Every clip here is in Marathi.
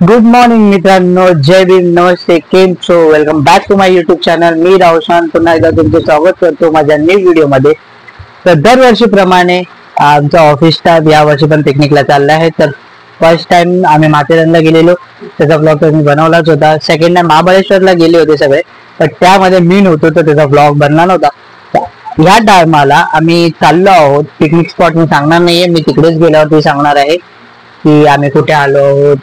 गुड मॉर्निंग मित्रांनो, जय भीम, नमस्ते, केम छो, welcome back to my YouTube channel. मी रावशान पुन्हा एकदा तुमचे स्वागत करतो माझ्या न्यू व्हिडिओ मध्ये. तर दरवर्षीप्रमाणे आमचा ऑफिस स्टाफ या वर्षी पण पिकनिकला चालला आहे. तर फर्स्ट टाइम आम्ही माथेरानला गेलेलो, त्याचा ब्लॉग तर मी बनवलाच होता. सेकंड टाइम महाबळेश्वरला गेले होते सगळे, पण त्यामध्ये मी नव्हतो तर त्याचा ब्लॉग बनला नव्हता. ह्या टायमाला आम्ही चाललो आहोत पिकनिक स्पॉट. मी सांगणार नाहीये, मी तिकडेच गेल्यावरती सांगणार आहे की आम्ही कुठे आलो आहोत.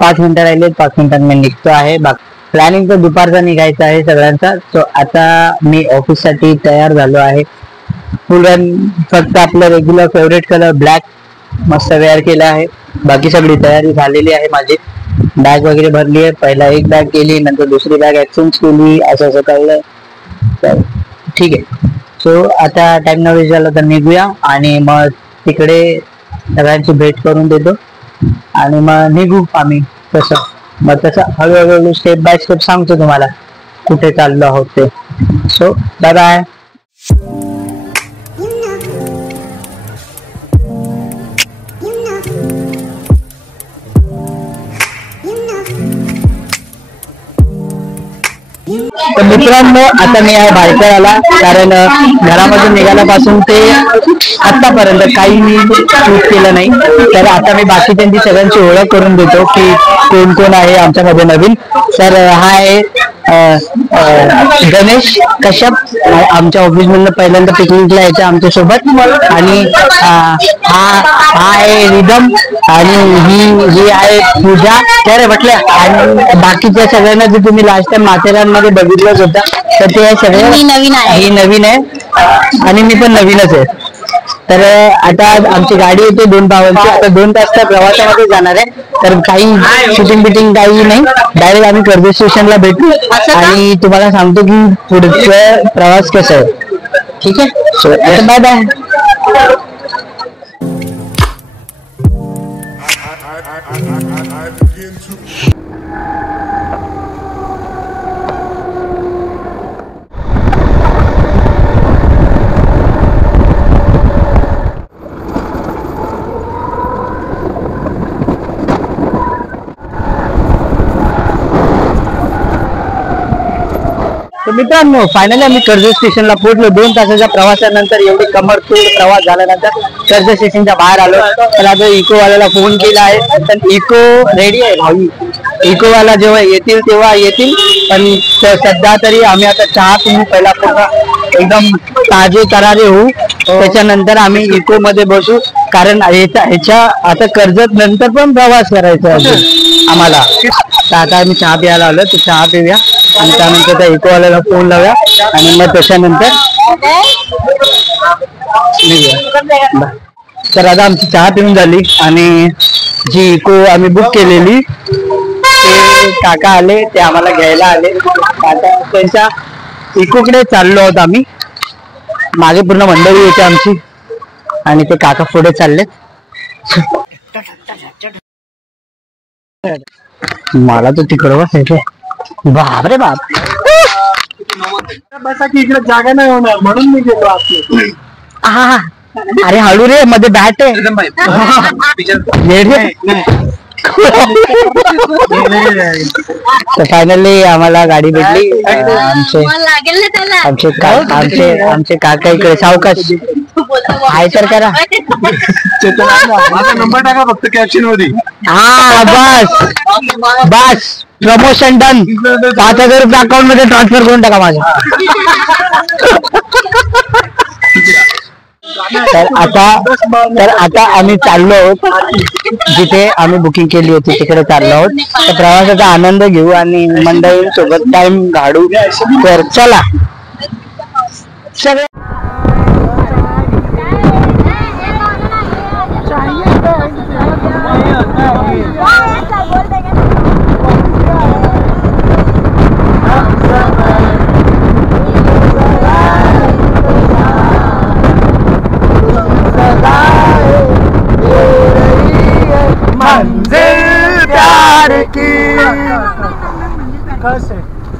5 मिनिटं राहिले, 5 मिनिटांनी मी निघतो आहे. प्लॅनिंग तर दुपारचा निघायचा आहे सगळ्यांचा. सो आता मी ऑफिस साठी तयार झालो आहे. फुल रन, फक्त आपलं रेग्युलर फेवरेट कलर ब्लॅक मस्त वेअर केला आहे. बाकी सगळी तयारी झालेली आहे माझी. बॅग वगैरे भरली आहे. पहिला एक बॅग केली, नंतर दुसरी बॅग एक्सचेंज केली, असं असं कळलं. तर ठीक आहे. सो आता टाइम न वेस्ट झाला तर निघूया आणि मग तिकडे सगळ्यांची भेट करून देतो आणि मग निघू आम्ही. तसं हळूहळू स्टेप बाय स्टेप सांगतो तुम्हाला कुठे चाललो आहोत ते. So bye bye. तर मित्रांनो, आता मी आहे भायखळ्याला, कारण घरामधून निघाल्यापासून ते आतापर्यंत काही मी शूट केलं नाही. तर आता मी बाकी त्यांची सगळ्यांची ओळख करून देतो की कोण कोण आहे आमच्यामध्ये नवीन. तर हा आहे गणेश कश्यप, आमच्या ऑफिस मधनं पहिल्यांदा पिकनिकला यायचं आमच्या सोबत. आणि हा आहे रिदम, आणि ही आहे पूजा. तर म्हटलं, आणि बाकीच्या सगळ्यांना जे तुम्ही लास्ट टाइम माथेरानमध्ये बघितलंच होतं, तर ते सगळे ही नवीन आहे आणि मी पण नवीनच आहे. तर आता आमची गाडी येते 2 भावांची. आता 2 तास त्या प्रवासामध्ये जाणार आहे. तर काही शूटिंग बिटिंग काही नाही, डायरेक्ट आम्ही कर्जत स्टेशनला भेटू आणि तुम्हाला सांगतो की पुढचा प्रवास कसा आहे. ठीक आहे. So bye bye. तर मित्रांनो, फायनली आम्ही कर्जत स्टेशनला पोहोचलो. 2 तासाच्या प्रवासानंतर, एवढी कमरतोड प्रवास झाल्यानंतर कर्जत स्टेशनच्या बाहेर आलो. तर आता इकोवाल्याला फोन केला आहे, तर इको रेडी आहे भाऊ. इकोवाला जेव्हा येतील तेव्हा येतील, पण सध्या तरी आम्ही आता चहा पिऊ, पहिला पूर्ण एकदम ताजे तरारे होऊ, त्याच्यानंतर आम्ही इको मध्ये बसू. कारण ह्याच्या आता कर्जत नंतर पण प्रवास करायचा आहे आम्हाला. तर आता आम्ही चहा प्यायला आलो, तर चहा पिऊया आणि त्यानंतर त्या इकोवाल्याला फोन लावूया आणि मग त्याच्यानंतर निघूया. तर आता आमची चहा पिऊन झाली आणि जी इको आम्ही बुक केलेली ते काका आले, ते आम्हाला घ्यायला आले. आता त्यांच्या इकोकडे चाललो आहोत आम्ही. मागे पूर्ण मंडळी होती आमची आणि ते काका पुढे चालले. मला तर तिकडं बसायचं. बाप रे बाप, बसा की इकडे जागा नाही होणार म्हणून मी गेलो आपले. हा, अरे हळू रे, मध्ये बॅट आहे. तर फायनली आम्हाला गाडी भेटली. आमचे काका इकडे सावकाश हाय तर करा. माझा नंबर टाका फक्त कॅप्शन मध्ये. हा बस बस, प्रमोशन डन. 5,000 रुपये अकाउंट मध्ये ट्रान्सफर करून टाका माझ्या. तर आता आम्ही चाललो आहोत जिथे आम्ही बुकिंग केली होती, तिकडे चाललो आहोत. तर प्रवासाचा आनंद घेऊ आणि मंडळींसोबत टाइम काढू. तर चला सगळे.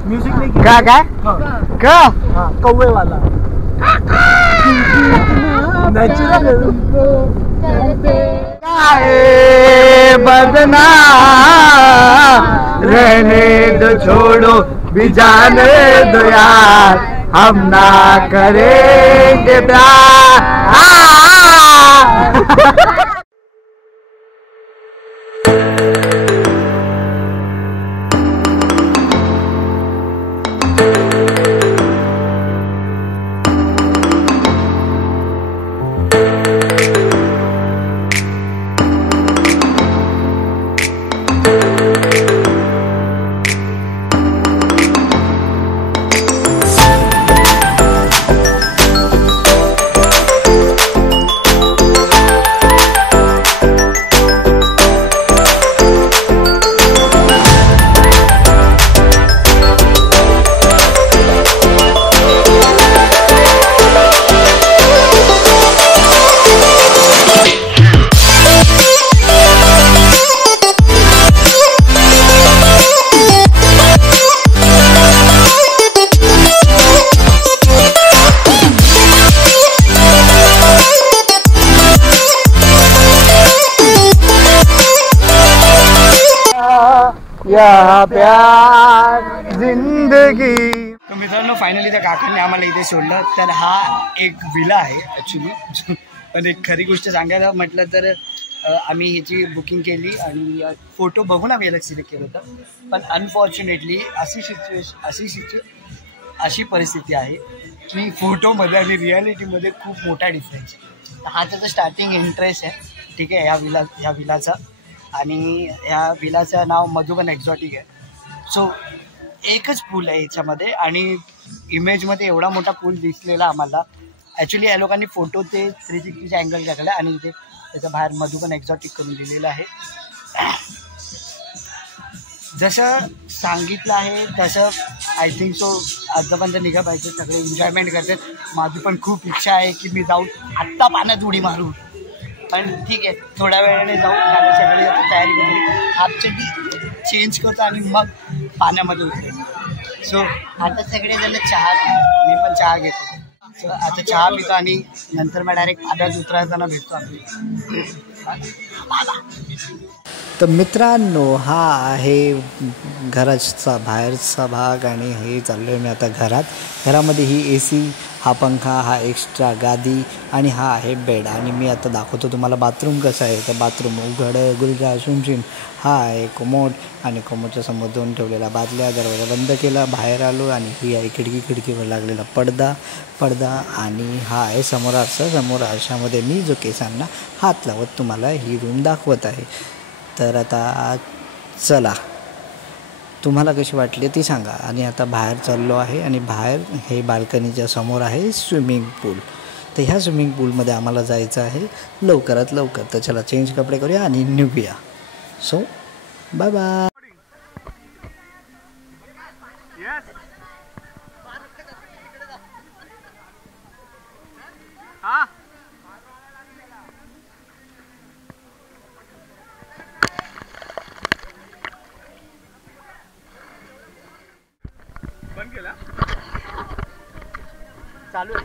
म्युझिक नाही काय कौवे वाला नॅचरल बदनाम, रहने दो छोड़ो भी जाने दो यार, हम ना करेंगे प्यार। या प्यार जिंदगी। तर मित्रांनो फायनली त्या काकांनी आम्हाला इथे सोडलं। तर हा एक विला आहे ॲक्च्युली, पण एक खरी गोष्ट सांगायला म्हटलं तर आम्ही ह्याची बुकिंग केली आणि फोटो बघून आम्ही याला सिलेक्ट केलं होतं, पण अनफॉर्च्युनेटली अशी परिस्थिती आहे की फोटोमध्ये आणि रियालिटीमध्ये खूप मोठा डिफरन्स आहे। हा त्याचा स्टार्टिंग इंटरेस्ट आहे, ठीक आहे, ह्या विलाचा, आणि ह्या विलाचं नाव मधुबन एक्झॉटिक आहे। सो एकच पूल आहे याच्यामध्ये आणि इमेजमध्ये एवढा मोठा पूल दिसलेला आम्हाला। ॲक्च्युली या लोकांनी फोटो ते 360चा अँगल टाकला आणि इथे त्याच्या बाहेर मधुबन एक्झॉटिक करून दिलेलं आहे। जसं सांगितलं आहे तसं आय थिंक सो आतापर्यंत निघा पाहिजे, सगळे एन्जॉयमेंट करतात। माझी पण खूप इच्छा आहे की मी जाऊन आत्ता पाण्यात उडी मारू, पण ठीक आहे थोड्या वेळाने जाऊ, कारण सगळे तयारी वगैरे हाफचड्डी चेंज करतो आणि मग पाण्यामध्ये उतरेल। सो आता सगळेजण चहा, मी पण चहा घेतो, सो आता चहा पितो आणि नंतर मग डायरेक्ट पाण्यात उतरायला भेटतो आपली। तर मित्रांनो हा आहे घराचा बाहेरचा भाग आणि हे चाललो आहे मी आता घरामध्ये ही AC, हा पंखा, हा एक्स्ट्रा गादी आणि हा आहे बेड। आणि मी आता दाखवतो तुम्हाला बाथरूम कसं आहे। तर बाथरूम उघड गुलगा शुमशिम, हा आहे कोमोड आणि कोमोडच्या समोर 2 ठेवलेला बादल्या, दरवाजा बंद केला, बाहेर आलो आणि ही आहे खिडकीवर लागलेला पडदा आणि हा आहे समोर आरशामध्ये मी जो केसांना हात लावत तुम्हाला ही रूम दाखवत आहे। तर आता चला तुम्हाला कशी वाटली ती सांगा। आणि आता बाहेर चाललो आहे आणि बाहेर हे बाल्कनीच्या समोर आहे स्विमिंग पूल। तर ह्या स्विमिंग पूलमध्ये आम्हाला जायचं आहे लवकरात लवकर। तर चला चेंज कपडे करूया आणि निघूया। So bye bye. चालू आहे।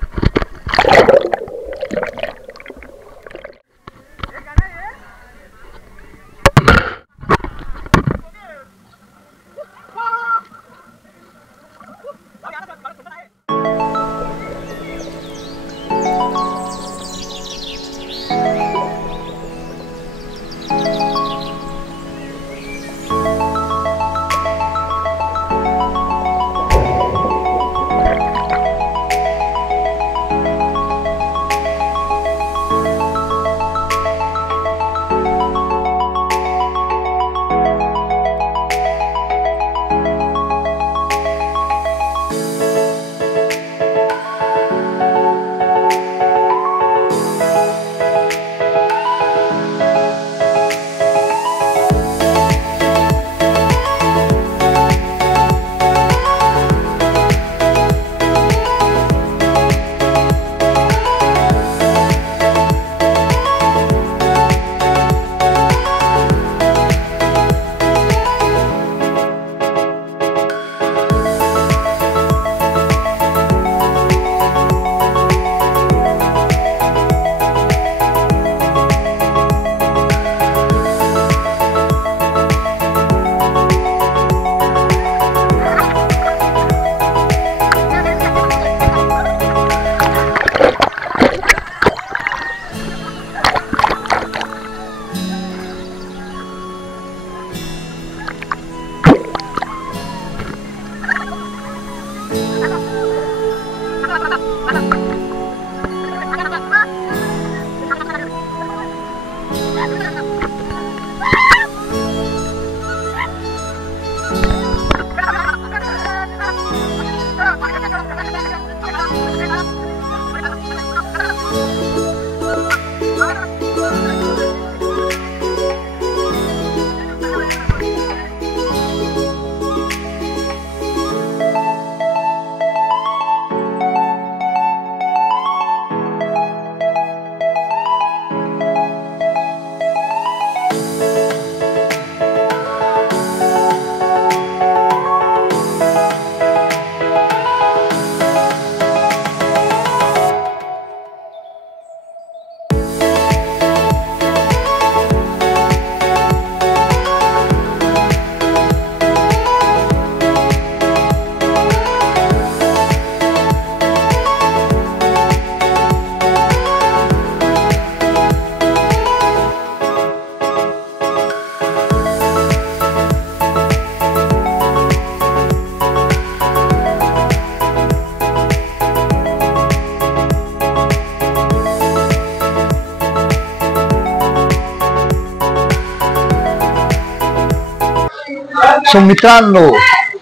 सो मित्रांनो,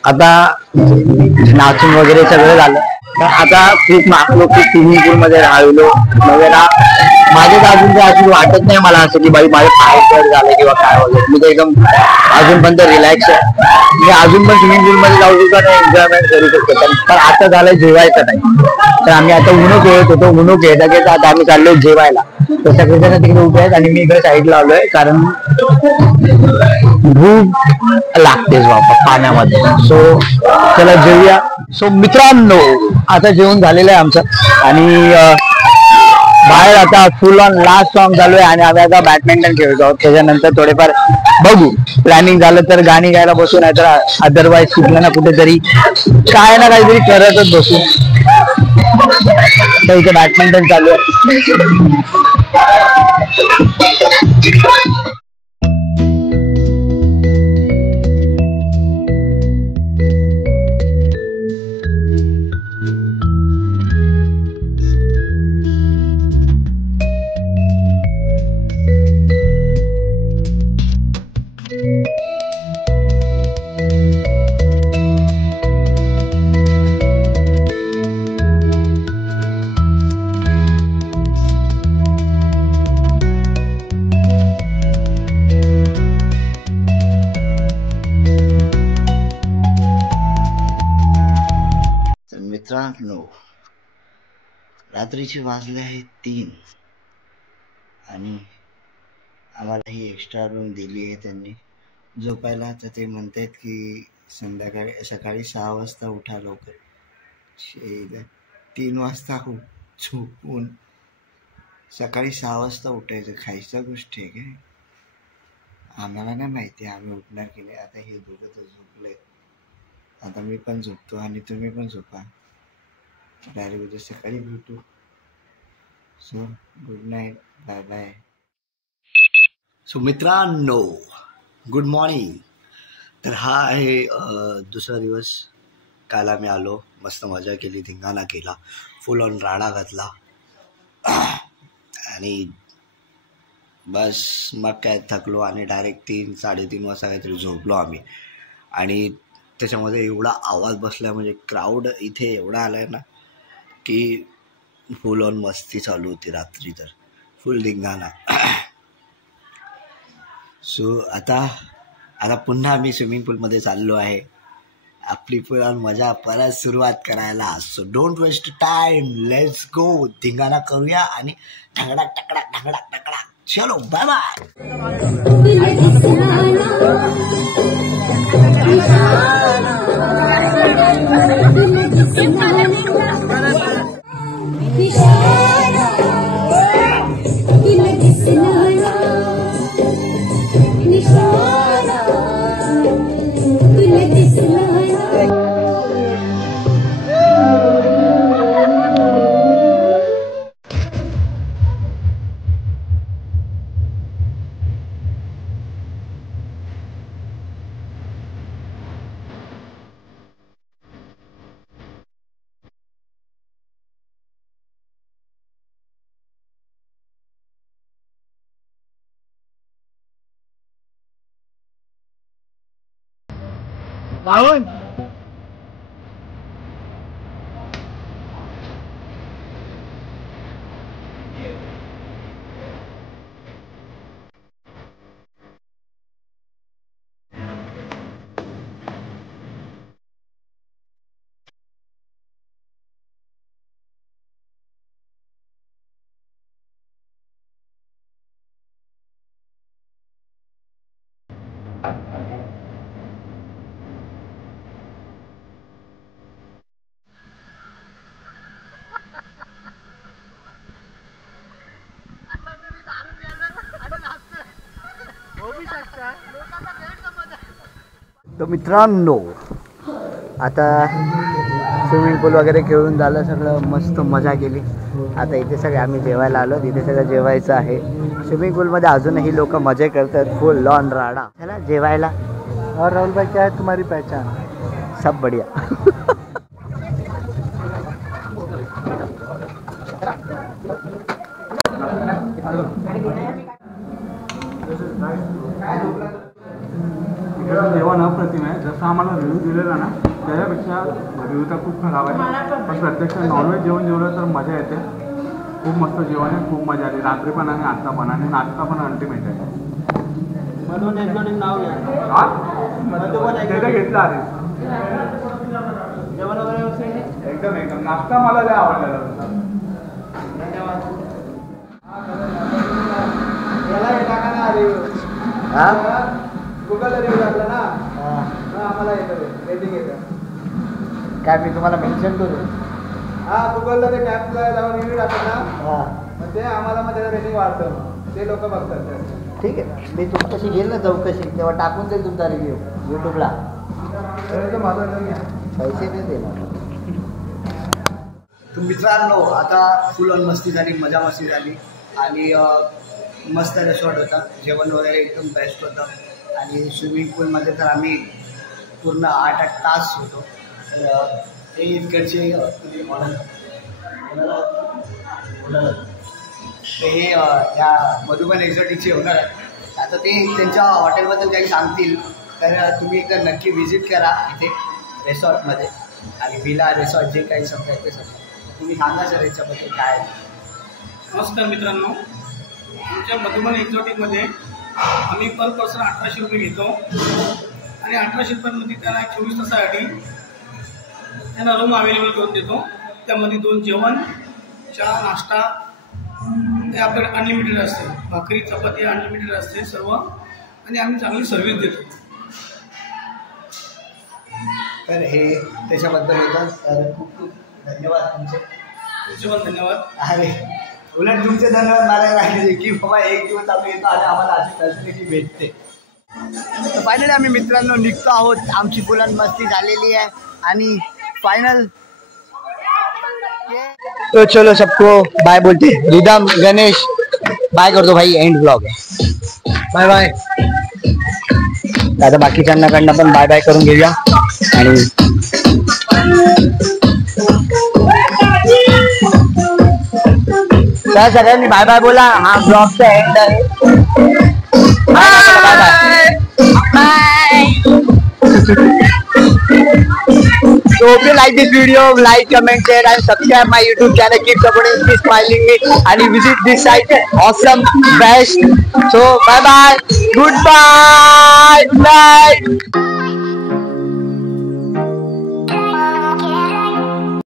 आता नाचून वगैरे सगळं झालं, तर आता खूप नाचलो, खूप स्विमिंग पूल मध्ये राहिलो वगैरे. माझे तर अजून वाटत नाही मला असं की बाई माझे पाय जड झाले किंवा काय वगैरे. मी तर एकदम अजून पण रिलॅक्स आहे. मी अजून पण स्विमिंग पूल मध्ये जाऊ शकतो आणि एन्जॉयमेंट करू शकतो. पण आता झालंय जेवायचं नाही, तर आम्ही आता उनो खेळत होतो. उनो खेळता खेळता आता आम्ही चाललोय जेवायला. तर सगळेजण तिकडे उभे आहेत आणि मी इकडे साईडला आलोय, कारण भूक लागतेच बाबा पाण्यामध्ये. सो चला जेवूया. सो मित्रांनो, आता जेवण झालेलं आहे आमचं आणि बाहेर आता फुल ऑन लास्ट सॉन्ग चालू आहे आणि आम्ही आता बॅडमिंटन खेळतो आहोत. त्याच्यानंतर थोडेफार बघू, प्लॅनिंग झालं तर गाणी गायला बसू, नाही तर अदरवाईज कुठलं ना कुठेतरी काय ना काहीतरी करतच बसू. तर इथे बॅडमिंटन चालू आहे. मित्रांनो, रात्रीचे वाजले आहेत 3 आणि आम्हाला ही एक्स्ट्रा रूम दिली आहे त्यांनी झोपायला. तर ते म्हणतात की सकाळी 6 वाजता उठा लवकर. 3 वाजता झोपून सकाळी 6 वाजता उठायचं खायच्या गोष्टी आहे काय? आम्हाला नाही माहिती आम्ही उठणार की नाही. आता हे दोघं तर झोपले, आता मी पण झोपतो आणि तुम्ही पण झोपा. डायरेक्ट उद्या सकाळी भेटू. So good night, bye bye. So मित्रांनो, गुड मॉर्निंग. तर हा आहे दुसरा दिवस. काल आम्ही आलो, मस्त मजा केली, धिंगाणा केला, फुल ऑन राडा घातला आणि बस मग काय थकलो आणि डायरेक्ट 3-3:30 वाजता काहीतरी झोपलो आम्ही. आणि त्याच्यामध्ये एवढा आवाज बसला, म्हणजे क्राऊड इथे एवढा आलाय ना की फुल ऑन मस्ती चालू होती रात्री, तर फुल धिंगाणा. सो आता पुन्हा आम्ही स्विमिंग पूलमध्ये चाललो आहे, आपली पुन्हा मजा परत सुरुवात करायला. So don't waste time, let's go, धिंगाणा करूया आणि ढगडाक टकडाक ढगडाक टकडाक. चलो बाय बाय. राहुल, तर मित्रांनो, आता स्विमिंग पूल वगैरे खेळून झालं, सगळं मस्त मजा केली. आता इथे सगळे आम्ही जेवायला आलो, इथे सगळं जेवायचं आहे. स्विमिंग पूलमध्ये अजूनही लोक मजे करतात, फुल लॉन राडा. चला जेवायला. और राहुल भाई, क्या है तुम्हारी पहचान? सब बढ़िया. इकडचं जेवण अप्रतिम आहे. जसं आम्हाला रिव्ह्यू दिलेला ना त्याच्यापेक्षा रिव्ह्यू तर खूप खराब आहे. पण प्रत्यक्ष नॉनव्हेज जेवण जेवलं तर मजा येते. खूप मस्त जेवण आहे. खूप मजा आली. रात्री पण आणि आत्ता पण. आणि नाश्ता पण अल्टिमेट आहे. मधून एक नाव घ्या. हा त्याचं घेतलं आधी. जेवण वगैरे एकदम एकदम. नाश्ता मला लय आवडलेला होता. धन्यवाद. गुगलला रिव्ह्यू टाकला ना आम्हाला येतं रेटिंग येतं. काय मी तुम्हाला मेन्शन करू? हा गुगलला ते टॅबला जाऊन रिव्ह्यू टाकला ना मग ते आम्हाला मग त्याचं रेटिंग वाढतं. ते लोक बघतात. ठीक आहे मी तुमच्याशी घेईल ना चौकशी तेव्हा टाकून देईल तुमचा रिव्ह्यू यूट्यूबला. पैसे नाही देणार. मित्रांनो आता फुल ऑन मस्ती झाली. मजा मस्ती झाली आणि मस्त रेसॉर्ट होता. जेवण वगैरे एकदम बेस्ट होतं. आणि स्विमिंग पूलमध्ये तर आम्ही पूर्ण 8 तास होतो. तर हे इकडचे हे ह्या मधुबन एक्झॉटिकचे ओनर आहेत. आता ते त्यांच्या हॉटेलबद्दल काही सांगतील तर तुम्ही एकदा नक्की व्हिजिट करा इथे रेसॉर्टमध्ये. आणि विला रिसॉर्ट जे काही समजा ते समजा तुम्ही सांगा सर याच्याबद्दल काय. नमस्कार मित्रांनो, आमच्या मधुबन एक्झॉटिकमध्ये आम्ही पर पर्सन 1800 रुपये घेतो. आणि 1800 रुपयांमध्ये त्यांना 24 तासासाठी त्यांना रूम अवेलेबल करून देतो. त्यामध्ये 2 जेवण, चहा, नाश्ता ते आपल्याकडे अनलिमिटेड असते. भाकरी चपाती अनलिमिटेड असते सर्व. आणि आम्ही चांगली सर्व्हिस देतो. तर हे त्याच्याबद्दल होतं. तर खूप खूप धन्यवाद तुमचे. तुमचे पण धन्यवाद. अरे उलट तुमचे धन्यवाद मारायला लागले की बाबा एक दिवस आम्ही येतो आणि आम्हाला अशी फॅसिलिटी भेटते. तर फायनली आम्ही मित्रांनो निघतो आहोत. आमची फुलन मस्ती झालेली आहे आणि फायनल. तो चलो सबको बाय बोलते. रिदम गणेश बाय करतो भाई. And blog bye bye. आता बाकीच्यांकडनं पण बाय बाय करून घेऊया. आणि तर सगळ्यांनी बाय बाय बोला. हा ब्लॉगचा एंड आहे. Bye bye. So if you like this video, like, comment, share and subscribe my YouTube channel. Keep supporting, keep smiling me and you visit this site. Awesome, best. So bye bye, goodbye, good night.